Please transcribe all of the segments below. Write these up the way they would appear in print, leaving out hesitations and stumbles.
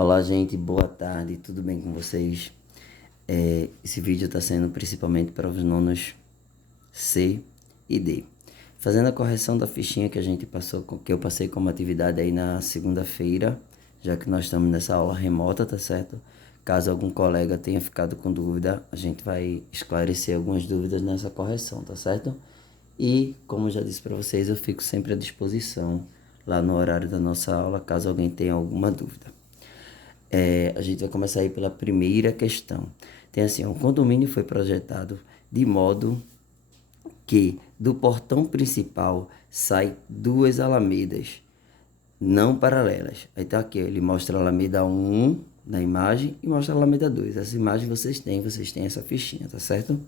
Olá, gente, boa tarde, tudo bem com vocês? Esse vídeo está sendo principalmente para os nonos C e D. Fazendo a correção da fichinha que a gente passou, que eu passei como atividade aí na segunda-feira, já que nós estamos nessa aula remota, tá certo? Caso algum colega tenha ficado com dúvida, a gente vai esclarecer algumas dúvidas nessa correção, tá certo? E, como eu já disse para vocês, eu fico sempre à disposição lá no horário da nossa aula, caso alguém tenha alguma dúvida. A gente vai começar aí pela primeira questão. Tem assim, um condomínio foi projetado de modo que do portão principal sai duas alamedas não paralelas. Aí tá aqui, ele mostra a alameda 1 na imagem e mostra a alameda 2. Essa imagem vocês têm essa fichinha, tá certo?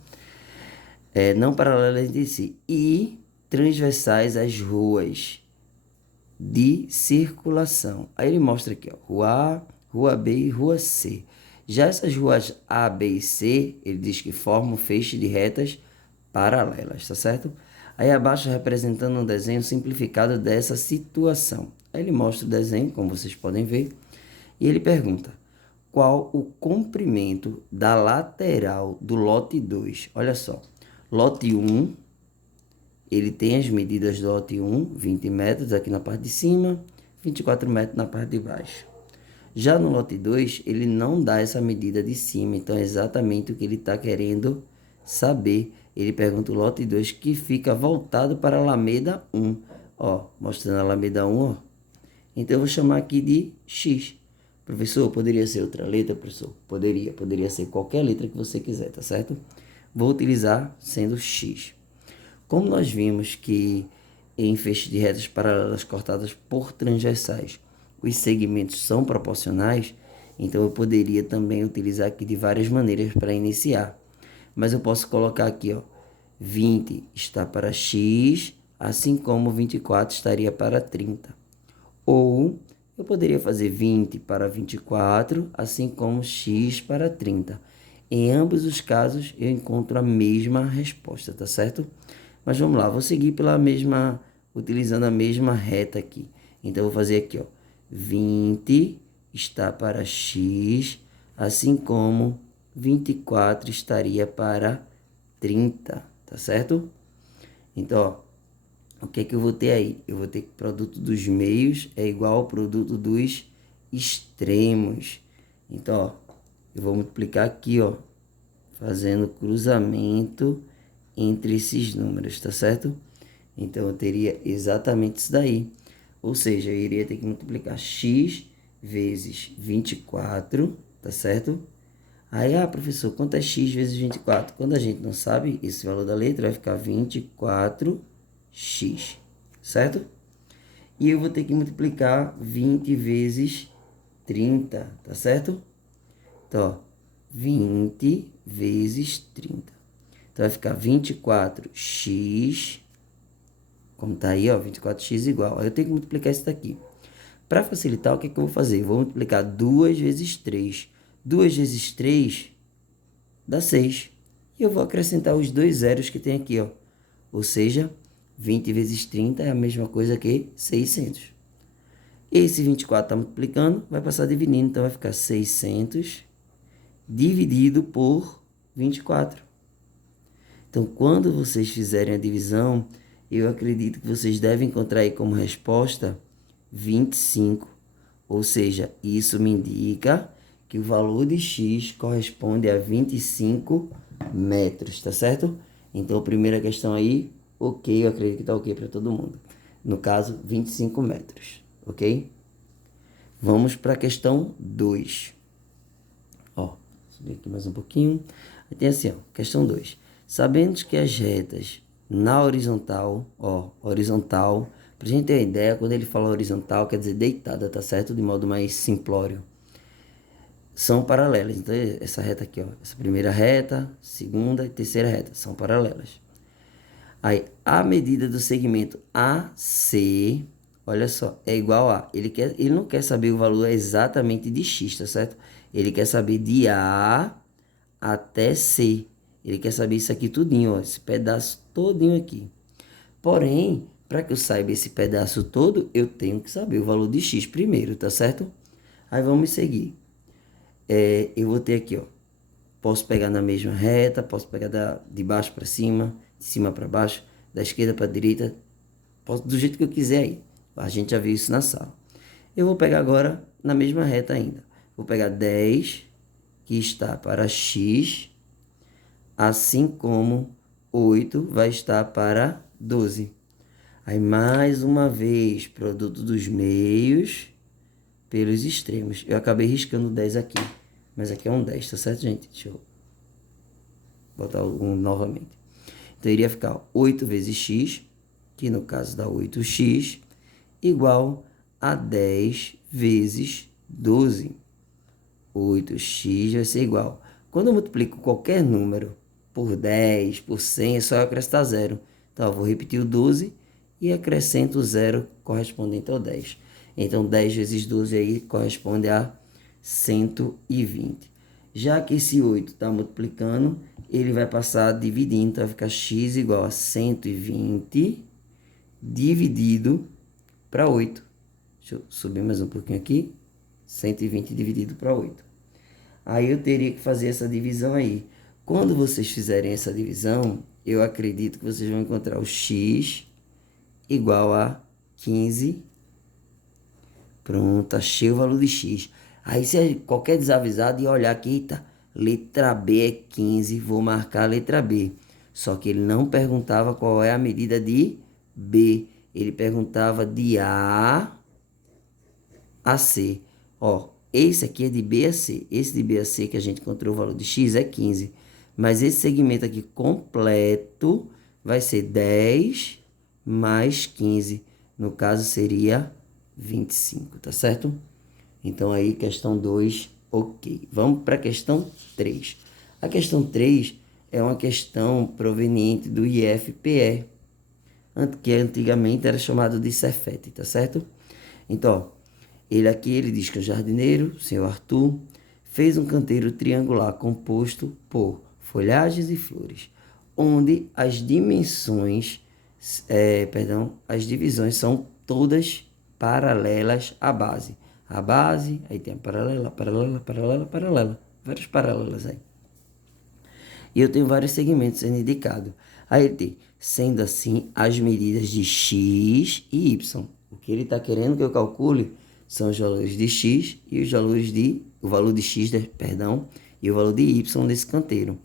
Não paralelas entre si e transversais às ruas de circulação. Aí ele mostra aqui, ó, rua A, rua B e rua C. Já essas ruas A, B e C, ele diz que formam um feixe de retas paralelas, tá certo? Aí abaixo representando um desenho simplificado dessa situação. Aí ele mostra o desenho, como vocês podem ver, e ele pergunta: qual o comprimento da lateral do lote 2? Olha só, lote 1, ele tem as medidas do lote 1, 20 metros aqui na parte de cima, 24 metros na parte de baixo. Já no lote 2, ele não dá essa medida de cima, então é exatamente o que ele está querendo saber. Ele pergunta o lote 2 que fica voltado para a Alameda 1. Ó, mostrando a Alameda 1, ó. Então eu vou chamar aqui de X. Professor, poderia ser outra letra, professor? Poderia ser qualquer letra que você quiser, tá certo? Vou utilizar sendo X. Como nós vimos que em feixes de retas paralelas cortadas por transversais, os segmentos são proporcionais, então eu poderia também utilizar aqui de várias maneiras para iniciar. Mas eu posso colocar aqui, ó, 20 está para x, assim como 24 estaria para 30. Ou eu poderia fazer 20 para 24, assim como x para 30. Em ambos os casos, eu encontro a mesma resposta, tá certo? Mas vamos lá, vou seguir utilizando a mesma reta aqui. Então, eu vou fazer aqui, ó, 20 está para x, assim como 24 estaria para 30, tá certo? Então, ó, o que é que eu vou ter aí? Eu vou ter que o produto dos meios é igual ao produto dos extremos. Então, ó, eu vou multiplicar aqui, ó, fazendo cruzamento entre esses números, tá certo? Então, eu teria exatamente isso daí. Ou seja, eu iria ter que multiplicar x vezes 24, tá certo? Aí, professor, quanto é x vezes 24? Quando a gente não sabe esse valor da letra, vai ficar 24x, certo? E eu vou ter que multiplicar 20 vezes 30, tá certo? Então, ó, 20 vezes 30. Então, vai ficar 24x, como tá aí, ó, 24x igual. Aí eu tenho que multiplicar isso daqui. Para facilitar, o que é que eu vou fazer? Eu vou multiplicar 2 vezes 3. 2 vezes 3 dá 6. E eu vou acrescentar os dois zeros que tem aqui, ó. Ou seja, 20 vezes 30 é a mesma coisa que 600. Esse 24 está multiplicando, vai passar dividindo. Então, vai ficar 600 dividido por 24. Então, quando vocês fizerem a divisão, eu acredito que vocês devem encontrar aí como resposta 25. Ou seja, isso me indica que o valor de x corresponde a 25 metros, tá certo? Então, a primeira questão aí, ok, eu acredito que tá ok para todo mundo. No caso, 25 metros, ok? Vamos para a questão 2. Ó, subir aqui mais um pouquinho. Aí tem assim, ó, questão 2. Sabendo que as retas na horizontal, ó, horizontal, pra gente ter uma ideia, quando ele fala horizontal, quer dizer deitada, tá certo? De modo mais simplório. São paralelas. Então, essa reta aqui, ó, essa primeira reta, segunda e terceira reta, são paralelas. Aí, a medida do segmento AC, olha só, é igual a... Ele não quer saber o valor exatamente de X, tá certo? Ele quer saber de A até C. Ele quer saber isso aqui tudinho, ó, esse pedaço todinho aqui. Porém, para que eu saiba esse pedaço todo, eu tenho que saber o valor de X primeiro, tá certo? Aí vamos seguir. Eu vou ter aqui, ó. Posso pegar na mesma reta, posso pegar de baixo para cima, de cima para baixo, da esquerda para a direita, posso do jeito que eu quiser aí. A gente já viu isso na sala. Eu vou pegar agora na mesma reta ainda. Vou pegar 10, que está para x, assim como 8 vai estar para 12. Aí, mais uma vez, produto dos meios pelos extremos. Eu acabei riscando 10 aqui, mas aqui é um 10, tá certo, gente? Deixa eu botar um novamente. Então, iria ficar 8 vezes x, que no caso dá 8x, igual a 10 vezes 12. 8x vai ser igual. Quando eu multiplico qualquer número por 10, por 100, é só eu acrescentar zero. Então, eu vou repetir o 12 e acrescento o zero correspondente ao 10. Então, 10 vezes 12 aí corresponde a 120. Já que esse 8 está multiplicando, ele vai passar dividindo, então vai ficar x igual a 120 dividido para 8. Deixa eu subir mais um pouquinho aqui. 120 dividido para 8. Aí eu teria que fazer essa divisão aí. Quando vocês fizerem essa divisão, eu acredito que vocês vão encontrar o x igual a 15. Pronto, achei o valor de x. Aí se qualquer desavisado ia olhar aqui, eita, letra B é 15, vou marcar a letra B. Só que ele não perguntava qual é a medida de B. Ele perguntava de A a C. Ó, esse aqui é de B a C. Esse de B a C que a gente encontrou o valor de x é 15. Mas esse segmento aqui completo vai ser 10 mais 15. No caso seria 25, tá certo? Então aí questão 2, ok. Vamos para a questão 3. A questão 3 é uma questão proveniente do IFPE, que antigamente era chamado de Cefet, tá certo? Então, ó, ele diz que o jardineiro, senhor Arthur, fez um canteiro triangular composto por folhagens e flores, onde as dimensões, as divisões são todas paralelas à base. A base, aí tem a paralela, paralela, paralela, paralela, vários paralelas aí. E eu tenho vários segmentos sendo indicados. Aí ele tem, sendo assim, as medidas de x e y. O que ele está querendo que eu calcule são os valores de x e os valores o valor de x, perdão, e o valor de y desse canteiro,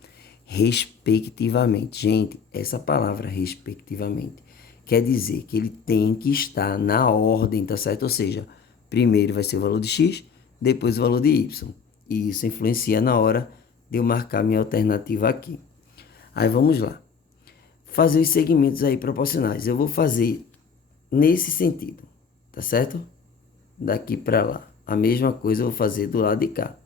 respectivamente. Gente, essa palavra respectivamente quer dizer que ele tem que estar na ordem, tá certo? Ou seja, primeiro vai ser o valor de x, depois o valor de y. E isso influencia na hora de eu marcar minha alternativa aqui. Aí vamos lá. Fazer os segmentos aí proporcionais. Eu vou fazer nesse sentido, tá certo? Daqui para lá. A mesma coisa eu vou fazer do lado de cá,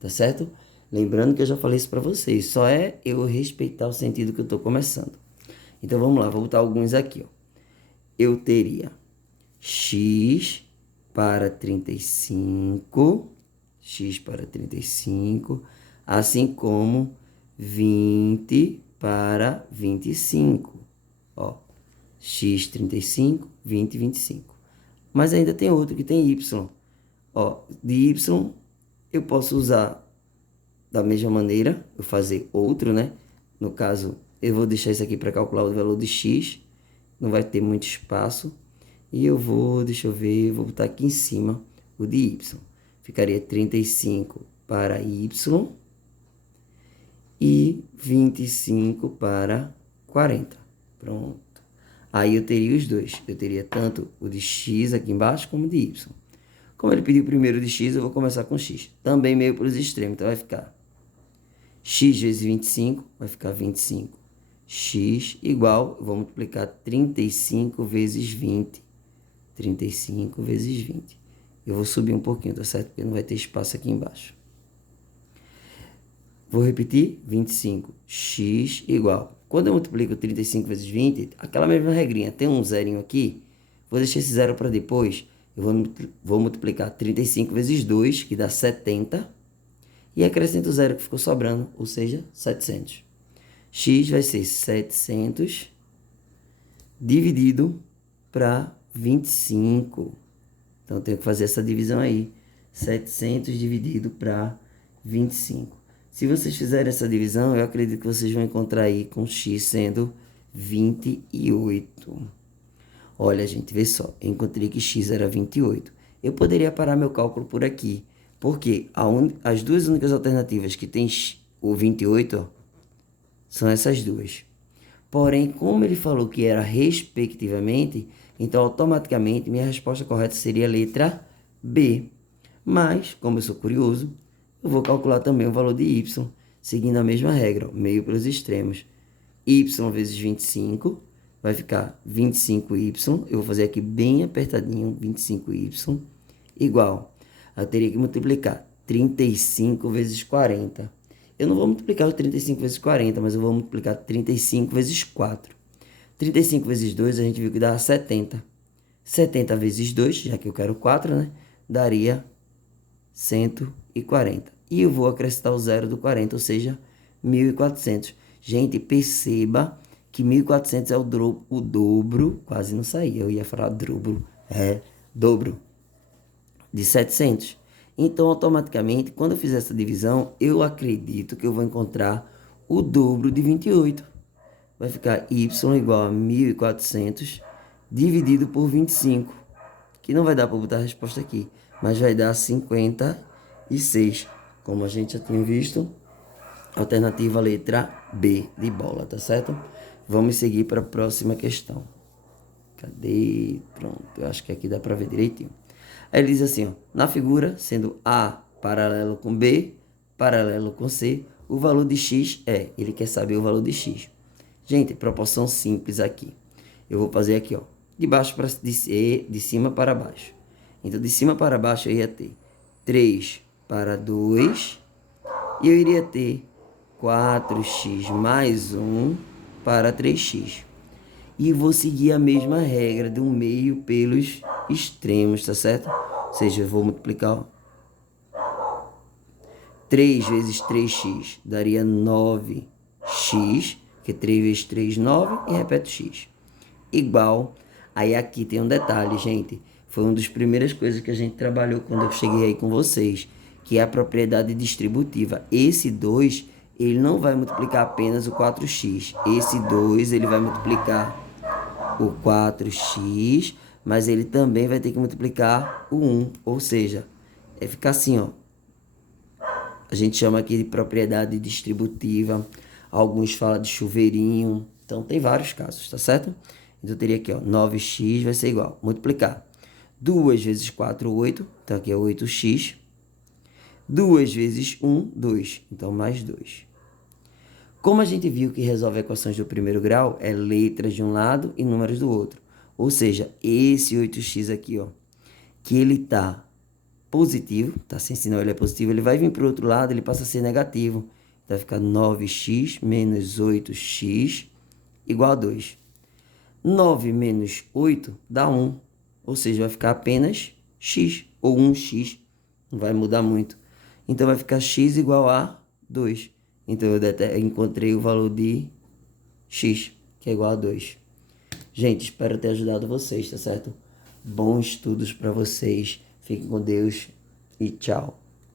tá certo? Lembrando que eu já falei isso para vocês. Só é eu respeitar o sentido que eu estou começando. Então vamos lá, vou botar alguns aqui, ó. Eu teria x para 35, x para 35, assim como 20 para 25. Ó, x 35, 20, 25. Mas ainda tem outro que tem y. Ó, de y eu posso usar da mesma maneira, eu fazer outro, né? No caso, eu vou deixar isso aqui para calcular o valor de x. Não vai ter muito espaço. E eu vou, deixa eu ver, vou botar aqui em cima o de y. Ficaria 35 para y e 25 para 40. Pronto. Aí eu teria os dois. Eu teria tanto o de x aqui embaixo como o de y. Como ele pediu primeiro de x, eu vou começar com x. Também meio para os extremos. Então vai ficar x vezes 25, vai ficar 25. X igual, eu vou multiplicar 35 vezes 20. 35 vezes 20. Eu vou subir um pouquinho, tá certo? Porque não vai ter espaço aqui embaixo. Vou repetir, 25. X igual. Quando eu multiplico 35 vezes 20, aquela mesma regrinha, tem um zerinho aqui, vou deixar esse zero para depois. Eu vou multiplicar 35 vezes 2, que dá 70, e acrescento o zero que ficou sobrando, ou seja, 700. X vai ser 700 dividido para 25. Então, eu tenho que fazer essa divisão aí. 700 dividido para 25. Se vocês fizerem essa divisão, eu acredito que vocês vão encontrar aí com x sendo 28. Olha, gente, vê só. Eu encontrei que x era 28. Eu poderia parar meu cálculo por aqui, porque as duas únicas alternativas que tem o 28, ó, são essas duas. Porém, como ele falou que era respectivamente, então automaticamente minha resposta correta seria a letra B. Mas, como eu sou curioso, eu vou calcular também o valor de y, seguindo a mesma regra, ó, meio pelos extremos. Y vezes 25 vai ficar 25y, eu vou fazer aqui bem apertadinho, 25y, igual, eu teria que multiplicar 35 vezes 40. Eu não vou multiplicar o 35 vezes 40, mas eu vou multiplicar 35 vezes 4. 35 vezes 2 a gente viu que dá 70. 70 vezes 2, já que eu quero 4, né? Daria 140. E eu vou acrescentar o zero do 40, ou seja, 1.400. Gente, perceba que 1.400 é o dobro, quase não saía, eu ia falar dobro, dobro, de 700. Então, automaticamente, quando eu fizer essa divisão, eu acredito que eu vou encontrar o dobro de 28. Vai ficar y igual a 1.400 dividido por 25, que não vai dar para botar a resposta aqui, mas vai dar 56, como a gente já tinha visto. Alternativa letra B de bola, tá certo? Vamos seguir para a próxima questão. Cadê? Pronto, eu acho que aqui dá para ver direitinho. Aí ele diz assim, ó, na figura, sendo A paralelo com B, paralelo com C, o valor de x ele quer saber o valor de x. Gente, proporção simples aqui. Eu vou fazer aqui, ó, de cima para baixo. Então, de cima para baixo eu ia ter 3 para 2 e eu iria ter 4x mais 1 para 3x. E vou seguir a mesma regra de um meio pelos extremos, tá certo? Ou seja, eu vou multiplicar, ó, 3 vezes 3x daria 9x, que 3 vezes 3, 9, e repeto x. Igual, aí aqui tem um detalhe, gente. Foi uma das primeiras coisas que a gente trabalhou quando eu cheguei aí com vocês, que é a propriedade distributiva. Esse 2, ele não vai multiplicar apenas o 4x. Esse 2, ele vai multiplicar o 4x, mas ele também vai ter que multiplicar o 1, ou seja, ficar assim, ó. A gente chama aqui de propriedade distributiva, alguns falam de chuveirinho, então tem vários casos, tá certo? Então eu teria aqui, ó, 9x vai ser igual, multiplicar 2 vezes 4, 8, então aqui é 8x, 2 vezes 1, 2, então mais 2. Como a gente viu que resolve equações do primeiro grau, é letras de um lado e números do outro. Ou seja, esse 8x aqui, ó, que ele tá positivo, tá sem sinal, ele é positivo, ele vai vir para o outro lado, ele passa a ser negativo. Vai ficar 9x menos 8x igual a 2. 9 menos 8 dá 1, ou seja, vai ficar apenas x, ou 1x, não vai mudar muito. Então vai ficar x igual a 2. Então eu encontrei o valor de x, que é igual a 2. Gente, espero ter ajudado vocês, tá certo? Bons estudos para vocês. Fiquem com Deus e tchau.